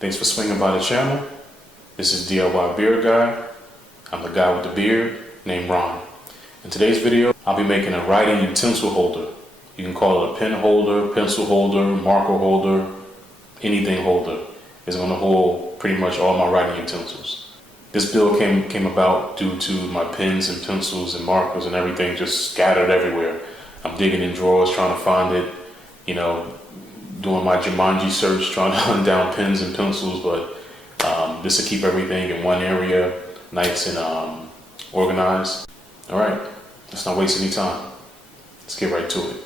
Thanks for swinging by the channel. This is DIY Beard Guy. I'm the guy with the beard named Ron. In today's video, I'll be making a writing utensil holder. You can call it a pen holder, pencil holder, marker holder, anything holder. It's going to hold pretty much all my writing utensils. This build came about due to my pens and pencils and markers and everything just scattered everywhere. I'm digging in drawers trying to find it, you know, doing my Jumanji search, trying to hunt down pens and pencils, but this will keep everything in one area, nice and organized. All right, let's not waste any time. Let's get right to it.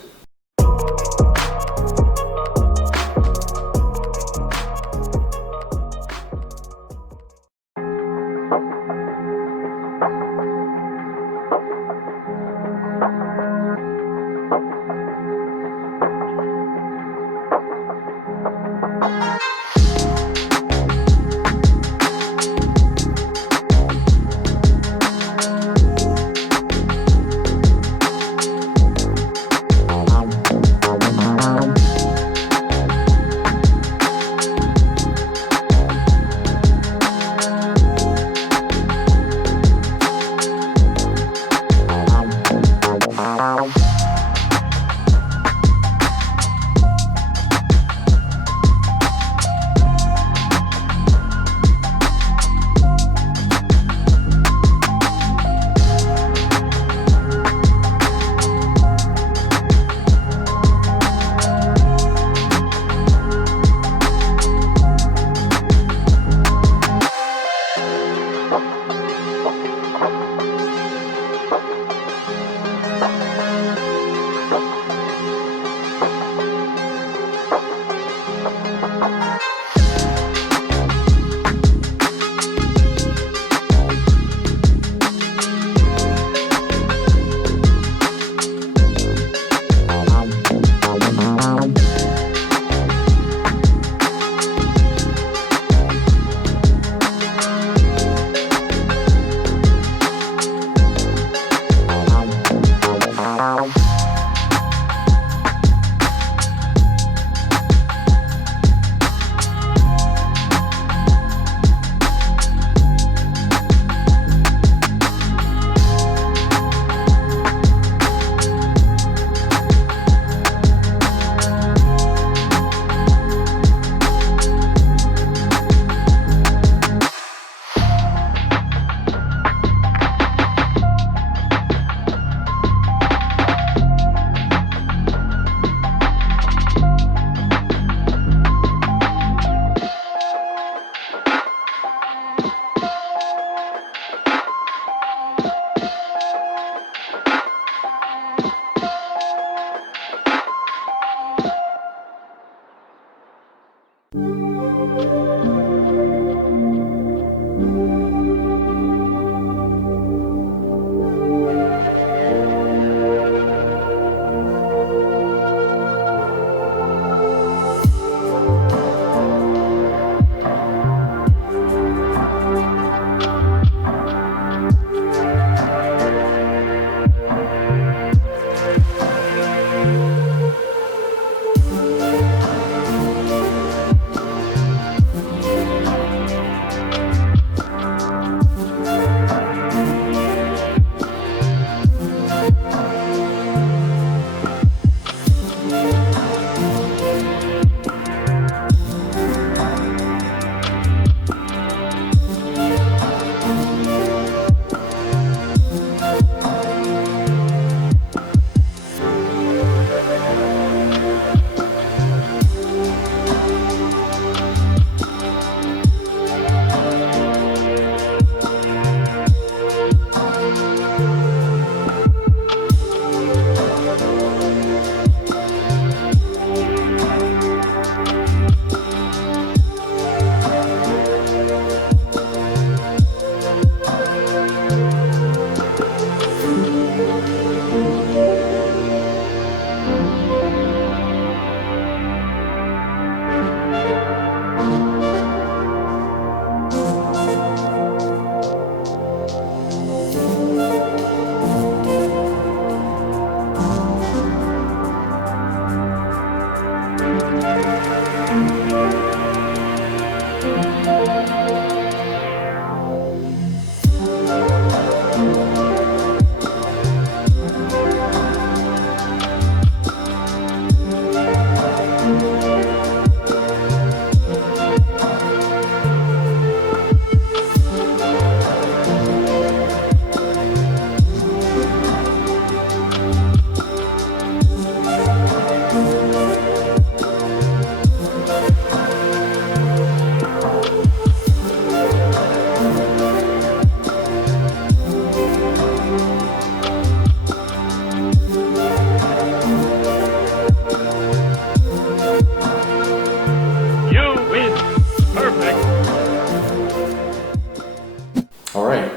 All right,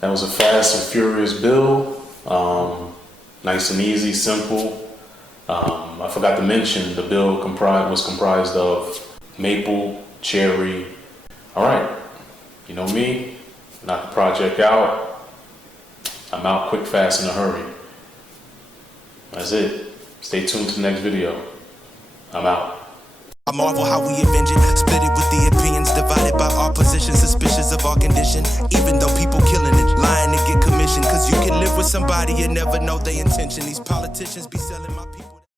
that was a fast and furious bill. Nice and easy, simple. I forgot to mention the bill was comprised of maple, cherry. All right, you know me, knock the project out. I'm out quick, fast, in a hurry. That's it. Stay tuned to the next video. I'm out. I marvel how we avenge it, split it with the opinions, divided by our positions, suspicious of our condition, even though people killing it, lying to get commission, cause you can live with somebody and never know their intention. These politicians be selling my people.